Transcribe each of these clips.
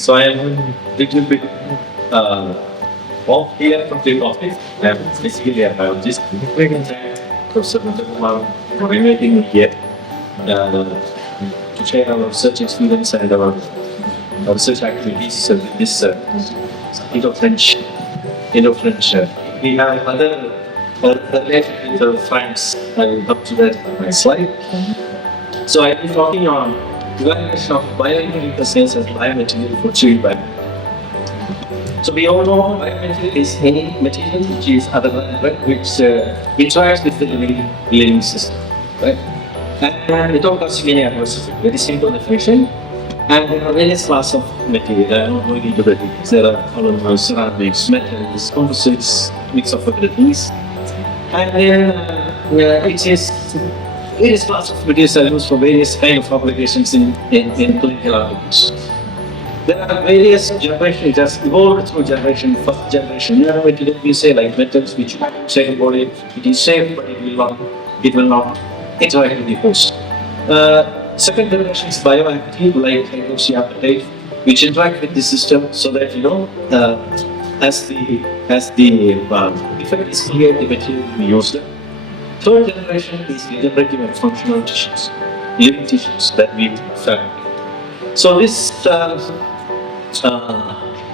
So I am a little bit off here from the office. I am basically a biologist. Professor Kumar, remaining here to share our research experience and our research activities with this Indo-French. We have other related with our friends. I will come to that on my slide. So I'll be talking on evaluation of biomedical cells as biomaterial for chilled biomaterial. So we all know biomaterial is any material which is other than right, which interacts with the living system, right? And without causing any adverse effect. Very simple definition. And there are various classes of material. I'm not going into the details. There are polymers, ceramics, metals, composites, mix of everything. And then it is various classes of materials are used for various kind of applications in clinical applications. There are various generations, it has evolved through generation. First generation, material we say like metals, which second body, it is safe, but it will not interact with the host. Second generation is bioactive, like hydroxyapatite, which interact with the system so that as the defect is cleared, the material will be used. Third generation is regenerative and functional tissues, living tissues that we fabricate. So this,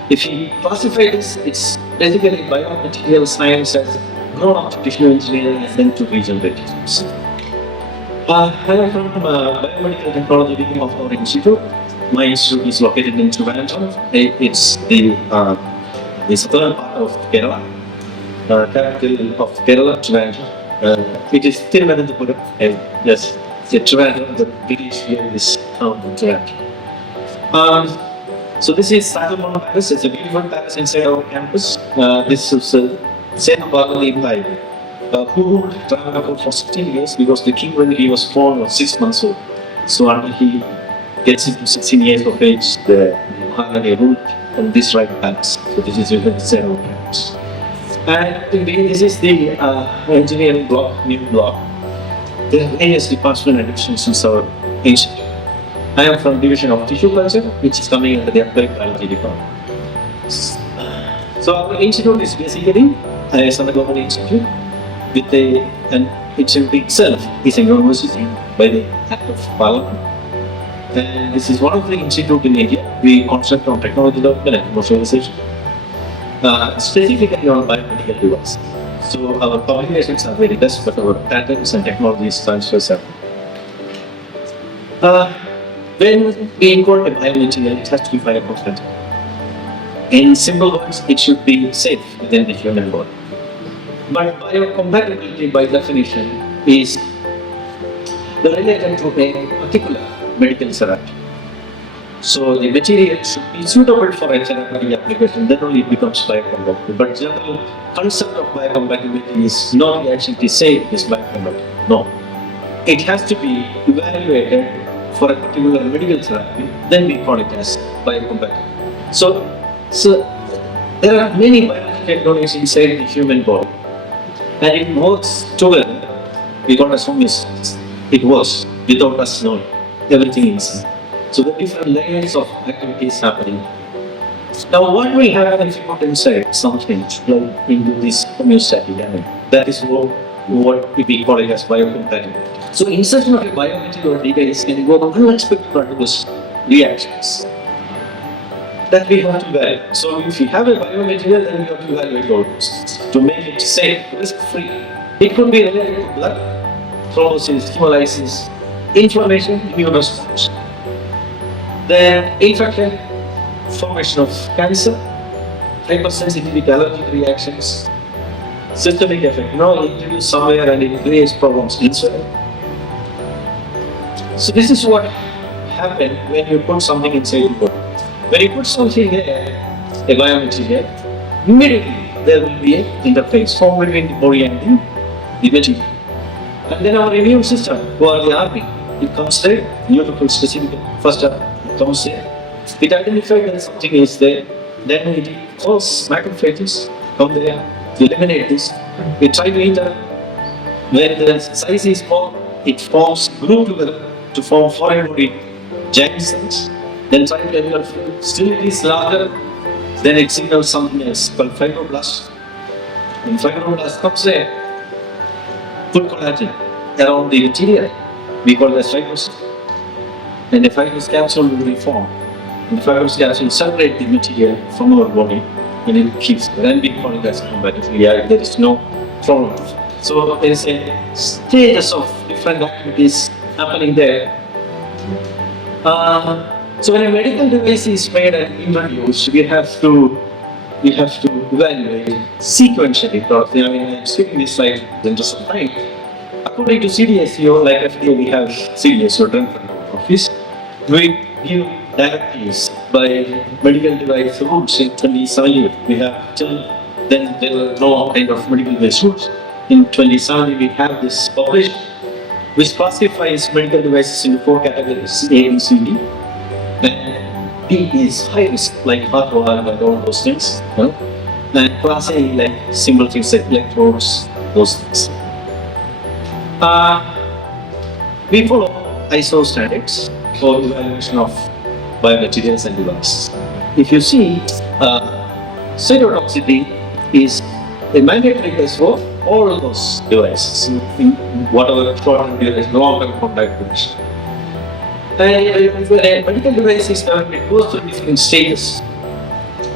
if you classify this, it's basically biomaterial science as grown up to tissue engineering and then to regenerative tissues. I am from biomedical technology wing of our institute. My institute is located in Trivandrum. It's the southern part of Kerala, capital of Kerala, Trivandrum. It is Thiruvananthapuram, and yes, Trivandrum, the British here is town in Trivandrum. So this is Sangamon Palace. It's a beautiful palace inside our campus. This is Sena Bhagavati Bhai, who traveled about for 16 years because the king, when he was born, was 6 months old. So until he gets into 16 years of age, the Mahatma ruled on this right palace. So this is really Sena Palace. And this is the engineering block, new block. There are various department additions to our institute. I am from division of tissue culture, which is coming under the applied biology department. So our institute is basically a government institute with an institute itself is a university by the act of parliament. And this is one of the institutes in India. We concentrate on technology development and commercialization, specifically on biomedical devices. So our publications are very less, but our patents and technologies transfers are. When we import a biomaterial, it has to be biocompatible. In simple words, it should be safe within the human body. But biocompatibility, by definition, is related to a particular medical therapy. So the material should be suitable for a therapeutic application, then only it becomes biocompatible. But general concept of biocompatibility is not actually say it is biocompatible. No. It has to be evaluated for a particular medical therapy, then we call it as biocompatible. So there are many biological technologies inside the human body, and it works together. We don't assume it works without us knowing everything inside. So the different layers of activities happening. Now what we have if you put inside something like into this homeostatic element, that is what we call it as biocompatibility. So insertion of a biomaterial device can involve unexpected adverse reactions that we have to evaluate. So if you have a biomaterial, then we have to evaluate all those to make it safe, risk-free. It could be related to blood, thrombosis, hemolysis, inflammation, immune response. Then infection, formation of cancer, hypersensitivity, allergic reactions, systemic effect. Introduce somewhere and it creates problems inside. So this is what happens when you put something inside the body. When you put something there, a biomaterial, immediately there will be an interface formed between the body and the material. And then our immune system, who are the army, it comes there, you have to put specific, first it comes there. It identifies that something is there, then it calls macrophages, come there, eliminate this. We try to eat up. When the size is small, it forms group together to form foreign body giant cells. Then try to engulf it. Still it is larger, then it signals something else called fibroblast. When fibroblast comes there, put collagen around the material. We call it as fibrous. And the fibrous capsule will be formed. And the fibrous capsule will separate the material from our body, and it keeps. Then we call it as compatible. Yeah, there is no problem. So there is a status of different activities happening there. So when a medical device is made and introduced, we have to evaluate sequentially. I mean, I'm speaking this slide in the interest of time. According to CDSCO, like FDA, we have CDSCO done for our office. We give directives by medical device rules in 2017. We have till then there were no kind of medical device rules. In 2017, we have this published, which classifies medical devices into 4 categories: A, B, C, D. And D is high risk, like heart valve and all those things. And class A, like simple things like electrodes, those things. We follow ISO standards for evaluation of biomaterials and devices. If you see, cytotoxicity is a mandatory test for all of those devices, in whatever short-term duration, long-term contact duration. And when a medical device is developed, it goes through different stages.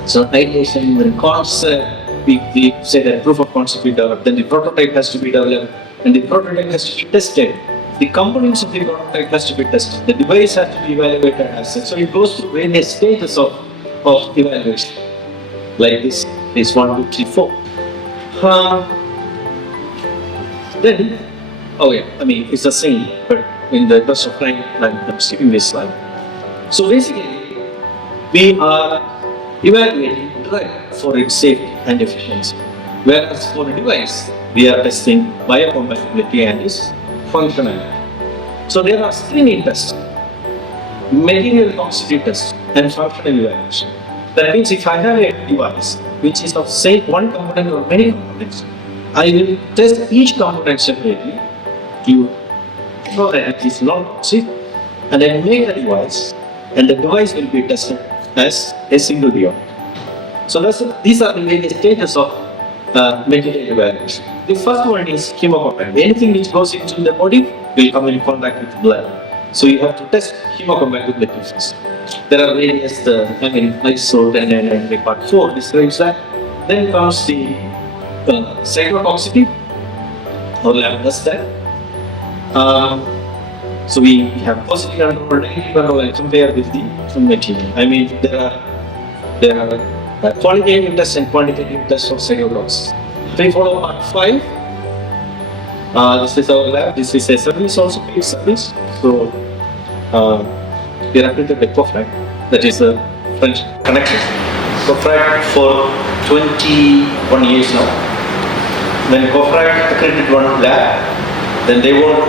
So, ideation, then concept, we say that proof of concept we develop, then the prototype has to be developed, and the prototype has to be tested. The components of the prototype has to be tested. The device has to be evaluated as such. So it goes through various stages of evaluation. Like this is 1, 2, 3, 4. Then, I mean, it's the same, but in the interest of time, I'm skipping this slide. So basically, we are evaluating drug for its safety and efficiency. Whereas for a device, we are testing biocompatibility and its functionality. So there are screening tests, material toxicity tests, and functional evaluation. That means if I have a device which is of say one component or many components, I will test each component separately to know that it is non-toxic, and then make a device, and the device will be tested as a single device. So these are the various stages of material evaluation. The first one is hemocompatibility. Anything which goes into the body will come in contact with blood. So you have to test hemocompatibility first. There are various, ISO 10 part 4 describes that. Then comes the cytotoxicity, or lab does that. So we have positive control, negative control, and compare with the material. I mean, there are qualitative tests and quantitative tests of cytotoxicity. We follow part 5. This is our lab. This is a service, also paid service. So we are accredited by COFRAC, that is a French connection. COFRAC for 21 years now. When COFRAC accredited one lab, then they won't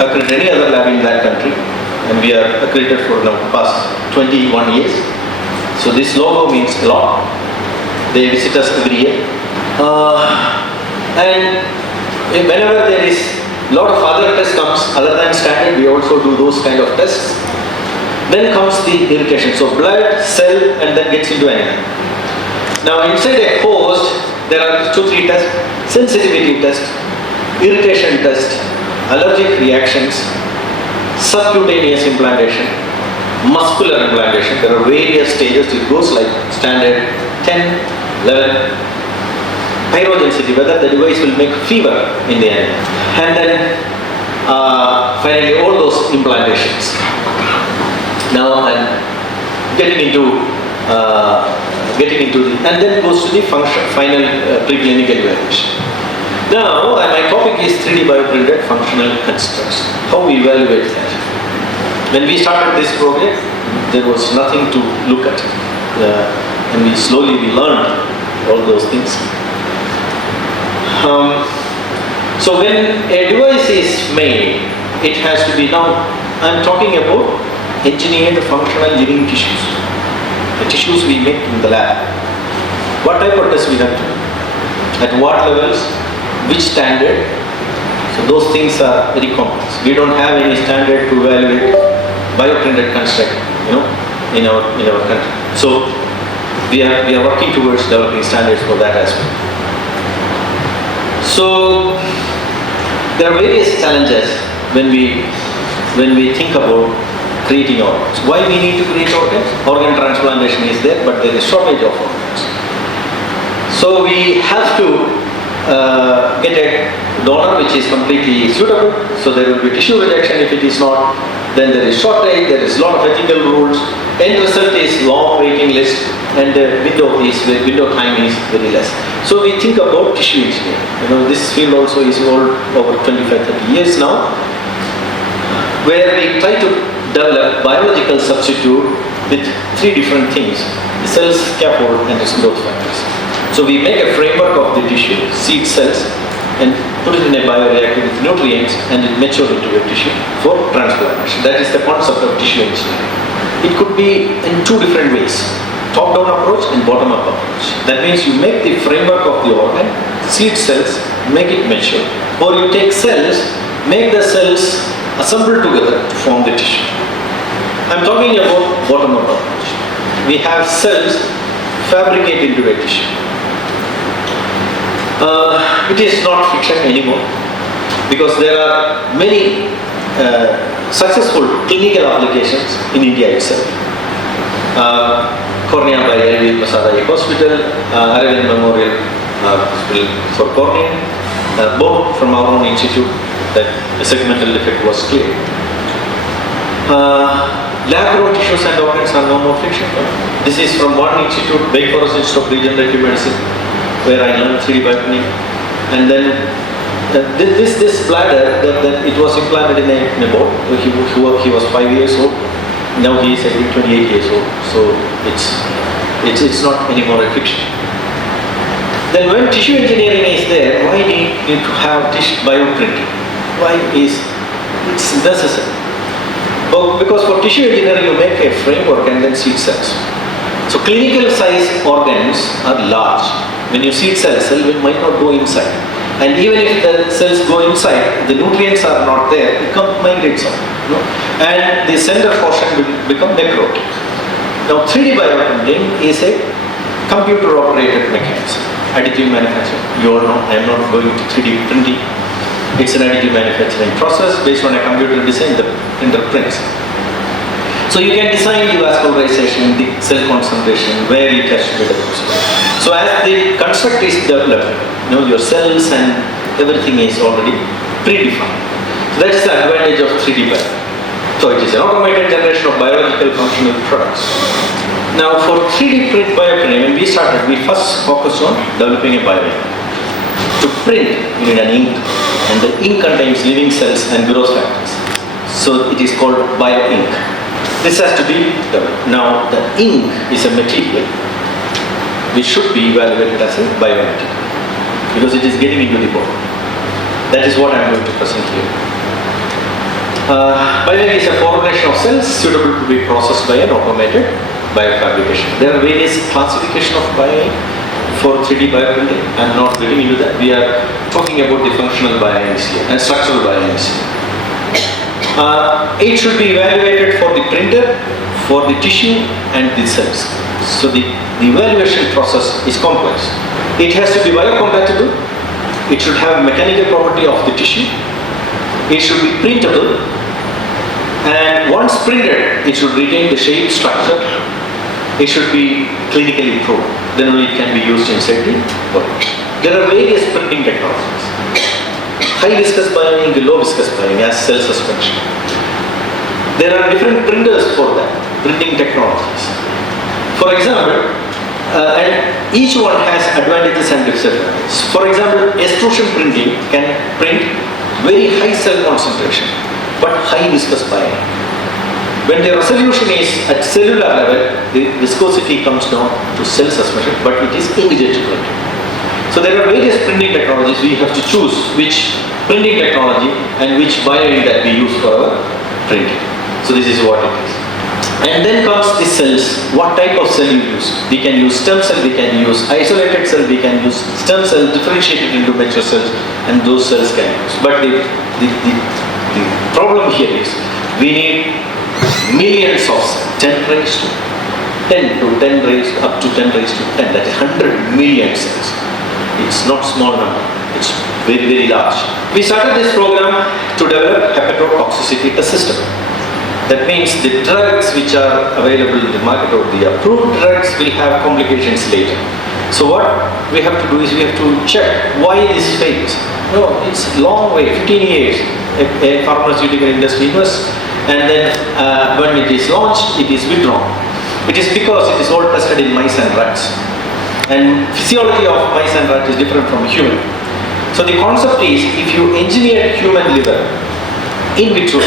accredit any other lab in that country, and we are accredited for the past 21 years. So this logo means a lot. They visit us every year. And whenever there is a lot of other tests comes, other than standard, we also do those kind of tests. Then comes the irritation. So blood, cell, and then gets into animal. Now inside a host, there are 2-3 tests: sensitivity test, irritation test, allergic reactions, subcutaneous implantation, muscular implantation. There are various stages. It goes like standard 10, 11, pyrogenicity, whether the device will make fever in the animal, and then finally all those implantations. Now I'm getting into the, and then goes to the final preclinical evaluation. Now my topic is 3D bioprinted functional constructs. How we evaluate that? When we started this program, there was nothing to look at, and slowly we learned all those things. So when a device is made, it has to be, now I'm talking about engineered functional living tissues. The tissues we make in the lab. What type of tests we have to do? At what levels? Which standard? So those things are very complex. We don't have any standard to evaluate bioprinted construct. in our country. So we are working towards developing standards for that as well. So there are various challenges when we think about creating organs. Why we need to create organs? Organ transplantation is there, but there is shortage of organs. So we have to get a donor which is completely suitable. So there will be tissue rejection. If it is not, then there is shortage. There is a lot of ethical rules. End result is long waiting list, and the window time is very less. So we think about tissue engineering. This field also is old, over 25-30 years now, where we try to develop biological substitute with three different things: the cells, scaffold, and its growth factors. So we make a framework of the tissue, seed cells, and put it in a bioreactor with nutrients, and it matures into a tissue for transplantation. That is the concept of tissue engineering. It could be in two different ways: top-down approach and bottom-up approach. That means you make the framework of the organ, seed cells, make it mature. Or you take cells, make the cells assemble together to form the tissue. I'm talking about bottom-up approach. We have cells fabricated into a tissue. It is not fiction anymore, because there are many successful clinical applications in India itself. Cornea by L.V. Prasad Eye Hospital, Aravind Memorial Hospital for cornea, both from our own institute, that the segmental defect was clear. Lab-grown tissues and organs are no more fiction. This is from one institute, Precursors Institute of Regenerative Medicine, where I learned 3D bioprinting. And then this bladder, it was implanted in a boy. He was 5 years old. Now he is, I think, 28 years old. So it's not anymore a fiction. Then when tissue engineering is there, why need to have tissue bioprinting? Why is it's necessary? Because for tissue engineering you make a framework and then seed cells. So clinical size organs are large. When you seed cell it might not go inside. And even if the cells go inside, the nutrients are not there, it migrates out. And the center portion will become necrotic. Now 3D bioprinting is a computer operated mechanism. Additive manufacturing. You all know I am not going to 3D printing. It's an additive manufacturing process based on a computer design, the printer prints. So you can design the vascularization, the cell concentration, where it has to be deposited. So as the construct is developed, your cells and everything is already predefined. So that's the advantage of 3D bio. So it is an automated generation of biological functional products. Now for 3D print bioprinting, when we started, we first focused on developing a bioink. To print, you need an ink, and the ink contains living cells and growth factors. So it is called Bioink. This has to be developed. Now the ink is a material which should be evaluated as a biomedical, because it is getting into the body. That is what I am going to present here. Bioink is a formulation of cells suitable to be processed by an automated biofabrication. There are various classifications of bioink for 3D bioprinting. I am not getting into that. We are talking about the functional bioinks here and structural bioinks here. It should be evaluated for the printer, for the tissue and the cells. So the evaluation process is complex. It has to be biocompatible. It should have mechanical property of the tissue. It should be printable. And once printed, it should retain the shape, structure. It should be clinically proved. Then only it can be used inside the body. There are various printing technologies. High viscous bioink, low viscous bioink as cell suspension. There are different printers for that, printing technologies. For example, and each one has advantages and disadvantages. For example, extrusion printing can print very high cell concentration, but high viscous bioink. When the resolution is at cellular level, the viscosity comes down to cell suspension, but it is immediate printing. So there are various printing technologies. We have to choose which printing technology and which bioink that we use for our printing. So this is what it is. And then comes the cells. What type of cell you use? We can use stem cell, we can use isolated cell, we can use stem cell differentiated into mature cells, and those cells can use. But the problem here is we need millions of cells, 10 raised to 10 to 10 raised up to 10 raised to 10, that is 100 million cells. It's not small number, it's very, very large. We started this program to develop hepatotoxicity test system. That means the drugs which are available in the market or the approved drugs will have complications later. So what we have to do is we have to check why this fails. No, it's a long way, 15 years. A pharmaceutical industry invests, and then when it is launched, it is withdrawn. It is because it is all tested in mice and rats. And physiology of mice and rats is different from human. So the concept is, if you engineer human liver in vitro,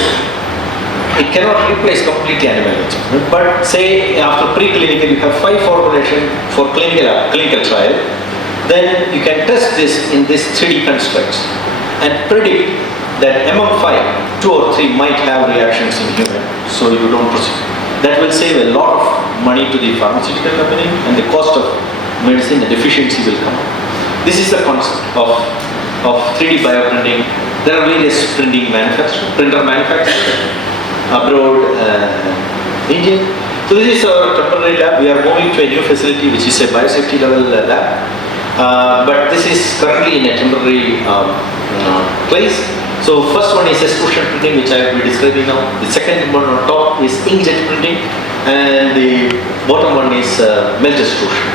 it cannot replace completely animal nature. But say after preclinical you have 5 formulations for clinical trial, then you can test this in these 3D constructs and predict that among 5, 2 or 3 might have reactions in human, so you don't proceed. That will save a lot of money to the pharmaceutical company, and the cost of medicine and efficiency will come up. This is the concept of 3D bioprinting. There are various printer manufacturers abroad, India. So this is our temporary lab. We are moving to a new facility which is a biosafety level lab. But this is currently in a temporary place. So first one is extrusion printing, which I will be describing now. The second one on top is inkjet printing, and the bottom one is melt extrusion.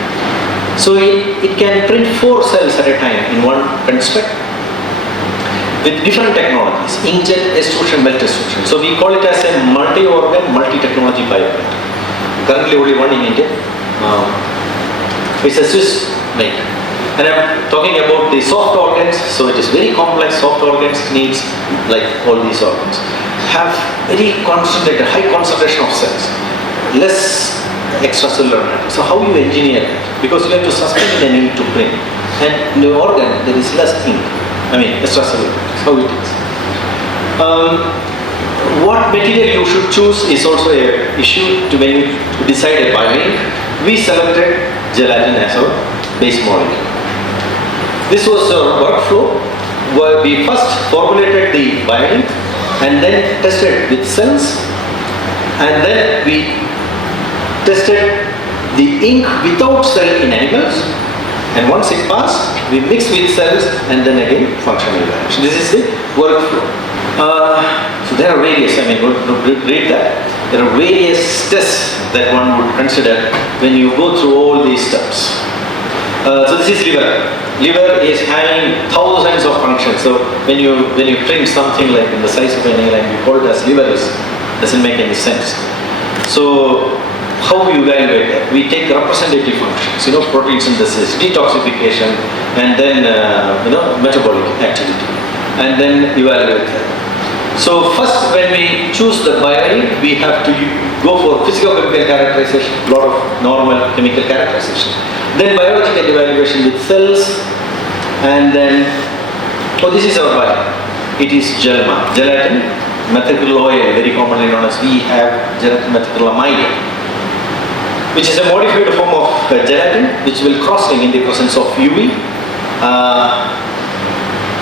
So it can print 4 cells at a time in one construct with different technologies: inkjet, extrusion, melt extrusion. So we call it as a multi-organ, multi-technology bioprint. Currently only one in India. It's a Swiss make. And I'm talking about the soft organs, so it is very complex. Soft organs needs, like all these organs, have very concentrated, high concentration of cells, less extracellular matter. So how you engineer that? Because you have to suspend the need to print. And in the organ, there is less ink. Extracellular. That's how it is. What material you should choose is also an issue to when you decide a bioink. We selected gelatin as our base molecule. This was our workflow where we first formulated the bioink and then tested with cells, and then we tested the ink without cell in animals, and once it passed, we mixed with cells and then again functional evaluation. This is the workflow. So there are various, read that. There are various tests that one would consider when you go through all these steps. So this is liver. Liver is having thousands of functions. So when you print something like in the size of an airline, you call it as liver, doesn't make any sense. So how we evaluate that? We take representative functions, protein synthesis, detoxification, and then metabolic activity, and then evaluate that. So first, when we choose the bioink, we have to go for physicochemical characterization, a lot of normal chemical characterization. Then biological evaluation with cells, and then, this is our bioink. It is gelma, gelatin, methyl oil, very commonly known as, we have gelatin methylamide, which is a modified form of gelatin, which will cross-link in the presence of UV.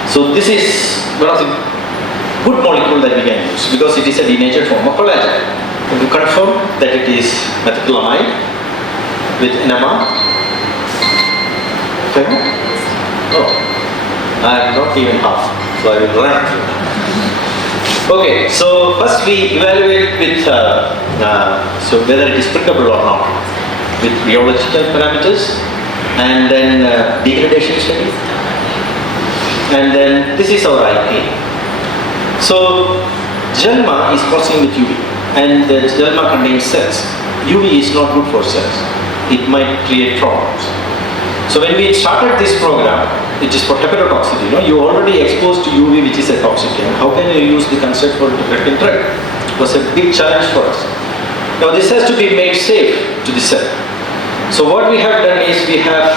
So this is one of the good molecule that we can use because it is a denatured form of collagen. We confirm that it is methylamide with NMR. Okay. Oh, I am not even half, so I will run through that. Okay, so first we evaluate with so whether it is printable or not with rheological parameters, and then degradation study, and then this is our IP. So gelma is processing with UV, and the gelma contains cells. UV is not good for cells. It might create problems. So when we started this program, it is for hepatotoxicity. You already exposed to UV, which is a toxicant. How can you use the concept for detecting drug? It was a big challenge for us. Now this has to be made safe to the cell. So what we have done is we have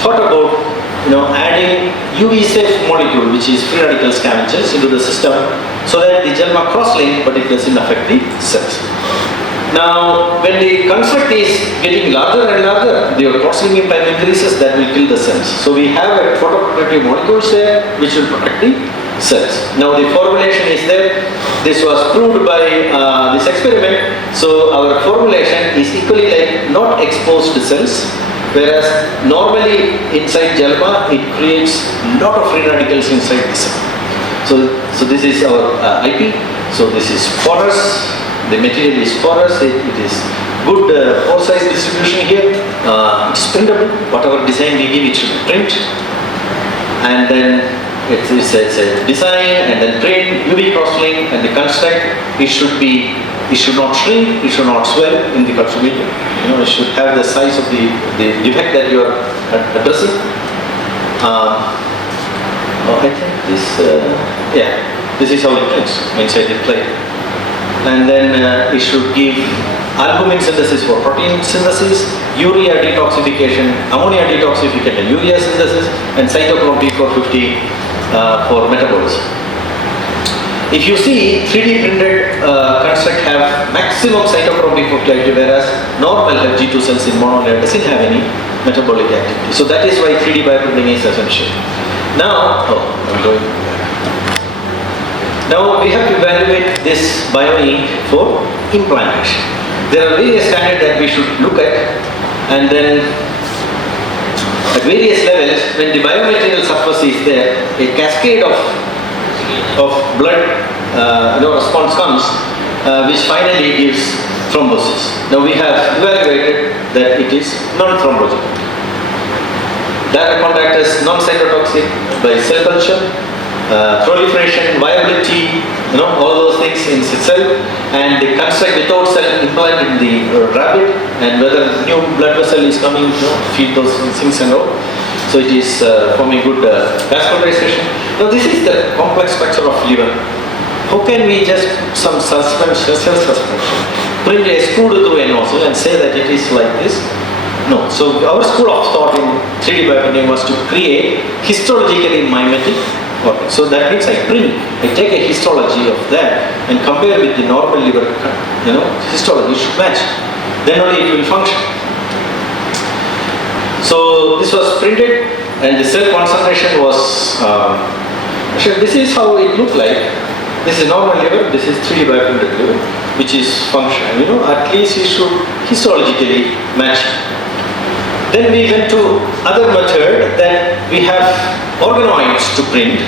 thought about adding UV safe molecule, which is free radical scavengers, into the system so that the gelma cross-link, but it doesn't affect the cells. Now, when the construct is getting larger and larger, the cross-linking time increases, that will kill the cells. So we have a photoprotective molecules there, which will protect the cells. Now the formulation is there. This was proved by this experiment. So our formulation is equally like not exposed cells, whereas normally inside JALMA it creates lot of free radicals inside the cell. So this is our IP. So this is porous. The material is porous. It is good pore size distribution here. It's printable. Whatever design we give, it should print. And then it's a design and then print, UV cross-link and the construct. It should not shrink, it should not swell in the culture medium. It should have the size of the defect that you are addressing. I think this is how it prints inside the plate. And then it should give albumin synthesis for protein synthesis, urea detoxification, ammonia detoxification, urea synthesis, and cytochrome P450 for metabolism. If you see 3D printed construct have maximum cytochrome P450, whereas normal G2 cells in monolayer doesn't have any metabolic activity. So that is why 3D bioprinting is essential. Now, Now we have to evaluate this Bioink for implantation. There are various standards that we should look at, and then at various levels, when the biomaterial surface is there, a cascade of blood response comes, which finally gives thrombosis. Now we have evaluated that it is non-thrombogenic. Direct contact is non-cytotoxic by cell culture. Proliferation, viability, all those things in itself, and the construct without cell implant in the rabbit, and whether new blood vessel is coming, feed those things and all. So it is forming good vascularization. Now this is the complex structure of liver. How can we just some suspension, cell suspension, print a screw through a nozzle and say that it is like this? No. So our school of thought in 3D bioprinting was to create histologically mimetic. Okay. So that means I take a histology of that and compare with the normal liver, histology should match. Then only it will function. So this was printed and the cell concentration was, this is how it looked like. This is normal liver, this is 3D bioprinted liver, which is functional. At least it should histologically match. Then we went to other method that we have organoids to print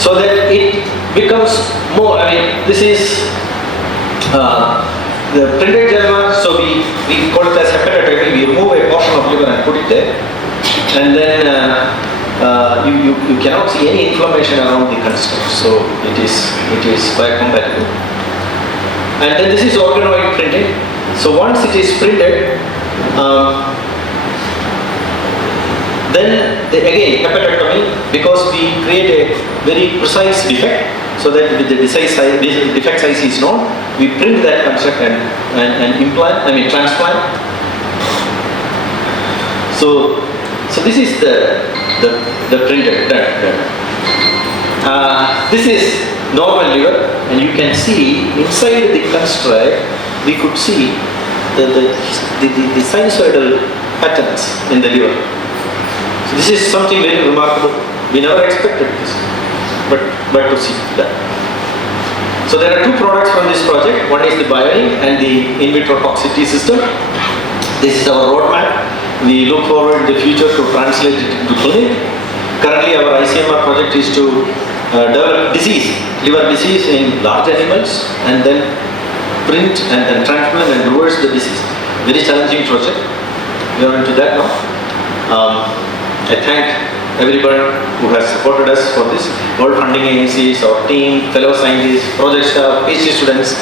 so that it becomes more, this is the printed JALMA, so we call it as hepatotomy. We remove a portion of liver and put it there, and then you cannot see any inflammation around the construct, so it is biocompatible. And then this is organoid printing. So once it is printed, then again hepatotomy, because we create a very precise defect, so that with the defect size is known, we print that construct and transplant. So this is the printed. This is normal liver, and you can see inside the construct we could see the sinusoidal patterns in the liver. So this is something very remarkable. We never expected this, but to see that. So there are two products from this project. One is the Bioink and the in vitro toxicity system. This is our roadmap. We look forward in the future to translate it into clinic. Currently our ICMR project is to develop liver disease in large animals, and then print and then transplant and reverse the disease. Very challenging project. We are into that now. I thank everyone who has supported us for this. World funding agencies, our team, fellow scientists, project staff, PhD students.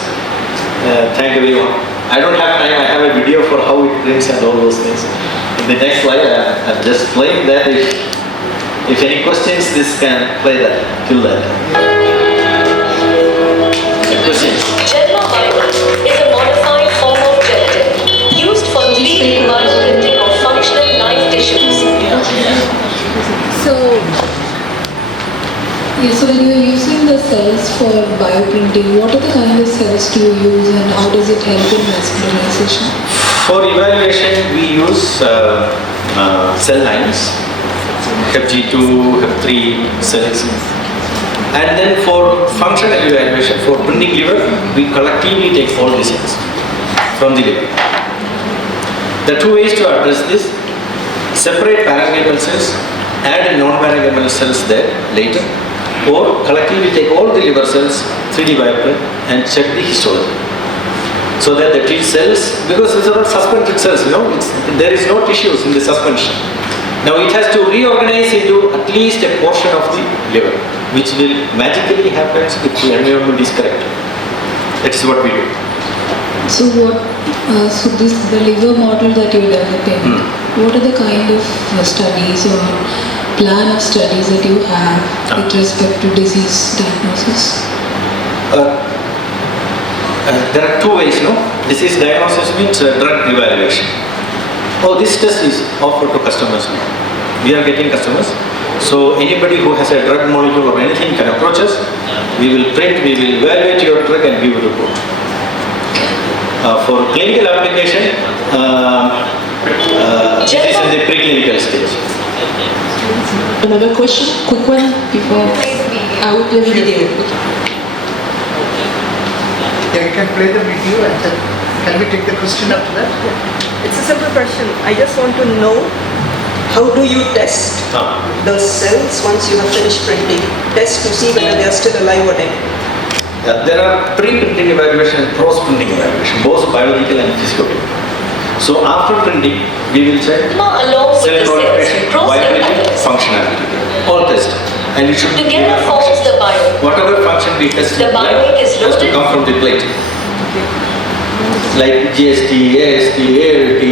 Thank everyone. I don't have time. I have a video for how it prints and all those things. In the next slide, I'm just playing that. If any questions, this can play that. Fill that. Questions? JALMA Bioink is a modified form of gelatin used for 3D bioprinting of functional live tissues. So when you are using the cells for bioprinting, what are the kind of cells do you use and how does it help in vascularization? For evaluation, we use cell lines, HEP G2, HEP3 cells, And then for functional evaluation, for printing liver, we collectively take all the cells from the liver. The two ways to address this: separate parenchymal cells, add non-parenchymal cells there later, or collectively take all the liver cells, 3D bioprint, and check the histology. So that the T cells, because these are not suspended cells, there is no tissues in the suspension. Now it has to reorganize into at least a portion of the liver, which will magically happen if the environment is correct. That is what we do. So the liver model that you're developing, what are the kind of studies or plan of studies that you have with respect to disease diagnosis? There are two ways, Disease diagnosis means drug evaluation. This test is offered to customers now. We are getting customers. So anybody who has a drug molecule or anything can approach us. We will print, we will evaluate your drug and give a report. For clinical application, this is in the preclinical stage. Another question, quick one before I will play the video. Yeah, you can play the video and then can we take the question after that? It's a simple question. I just want to know, how do you test the cells once you have finished printing? Test to see whether they are still alive or dead. There are pre-printing evaluation and post-printing evaluation, both biological and physiological. So after printing, we will check Along with cell the proliferation, cells, viability, functionality, all test. And it should be together forms the bioink. whatever function we test in The the bioink lab is has to loaded. come from the plate. Like GST, AST, ALT,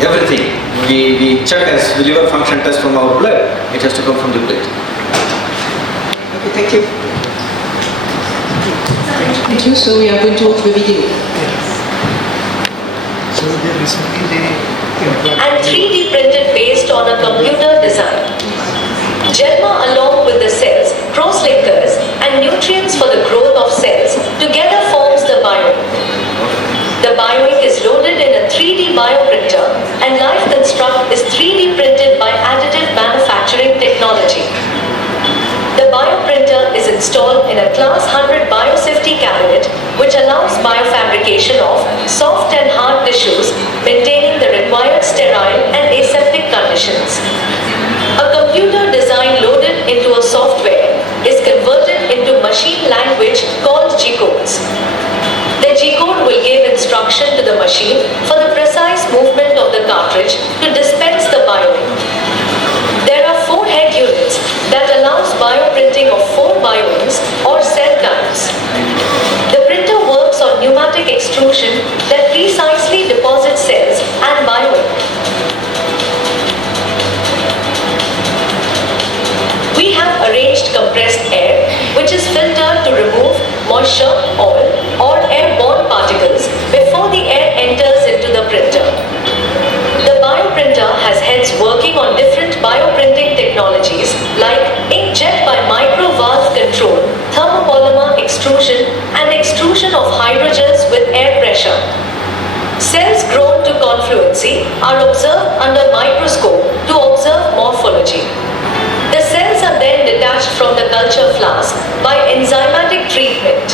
everything. We check as the liver function test from our blood, it has to come from the plate. Okay, thank you. Thank you. So we are going to watch the video. So they recently And 3D printed based on a computer design. Gelma along with the cells, cross-linkers and nutrients for the growth of cells together forms the bioink. The bioink is loaded in a 3D bioprinter and Life Construct is 3D printed by additive manufacturing technology. The bioprinter is installed in a Class 100 biosafety cabinet which allows biofabrication of soft and hard tissues maintaining the required sterile and aseptic conditions. A computer design loaded into a software is converted into machine language called G-codes. The G-code will give instruction to the machine for the precise movement of the cartridge to dispense the bioink. There are 4 head units that allows bioprinting of 4 bioinks or cell types. The printer works on pneumatic extrusion that precisely deposits cells and bioink. We have arranged compressed air, which is filtered to remove moisture, oil, or airborne particles before the air enters into the printer. The bioprinter has heads working on different bioprinting technologies like inkjet by micro-valve control, thermopolymer extrusion, and extrusion of hydrogens with air pressure. Cells grown to confluency are observed under microscope to observe morphology. The cells are then detached from the culture flask by enzymatic treatment.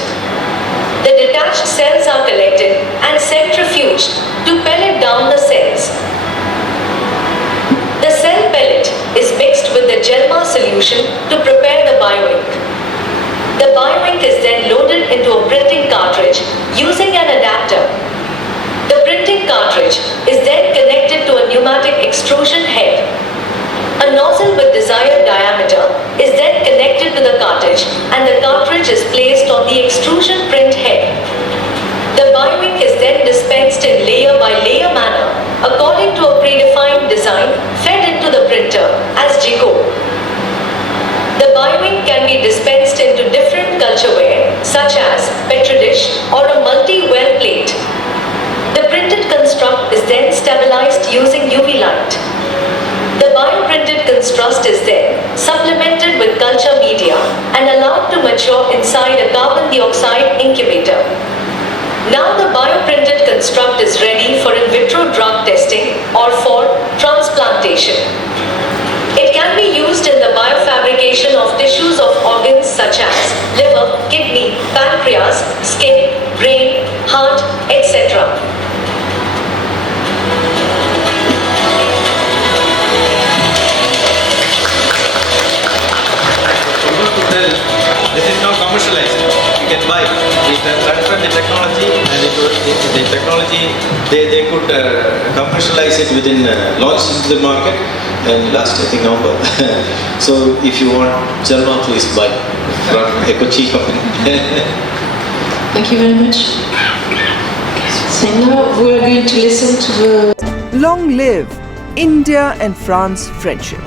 The detached cells are collected and centrifuged to pellet down the cells. The cell pellet is mixed with the Gelma solution to prepare the bioink. The bioink is then loaded into a printing cartridge using an adapter. The printing cartridge is then connected to a pneumatic extrusion head. A nozzle with desired diameter is then connected to the cartridge and the cartridge is placed on the extrusion print head. The bioink is then dispensed in layer by layer manner according to a predefined design fed into the printer as G-code. The bioink can be dispensed into different cultureware such as petri dish or a multi-well plate. The printed construct is then stabilized using UV light. The bioprinted construct is then supplemented with culture media and allowed to mature inside a carbon dioxide incubator. Now the bioprinted construct is ready for in vitro drug testing or for transplantation. It can be used in the biofabrication of tissues of organs such as liver, kidney, pancreas, skin, brain, heart, etc. This is now commercialized. You can buy. We transfer the technology, and the technology they could commercialize it within launch into the market and last I think November. So if you want Jalma, please buy from a Kochi company. Thank you very much. So now we are going to listen to the Long live India and France friendship.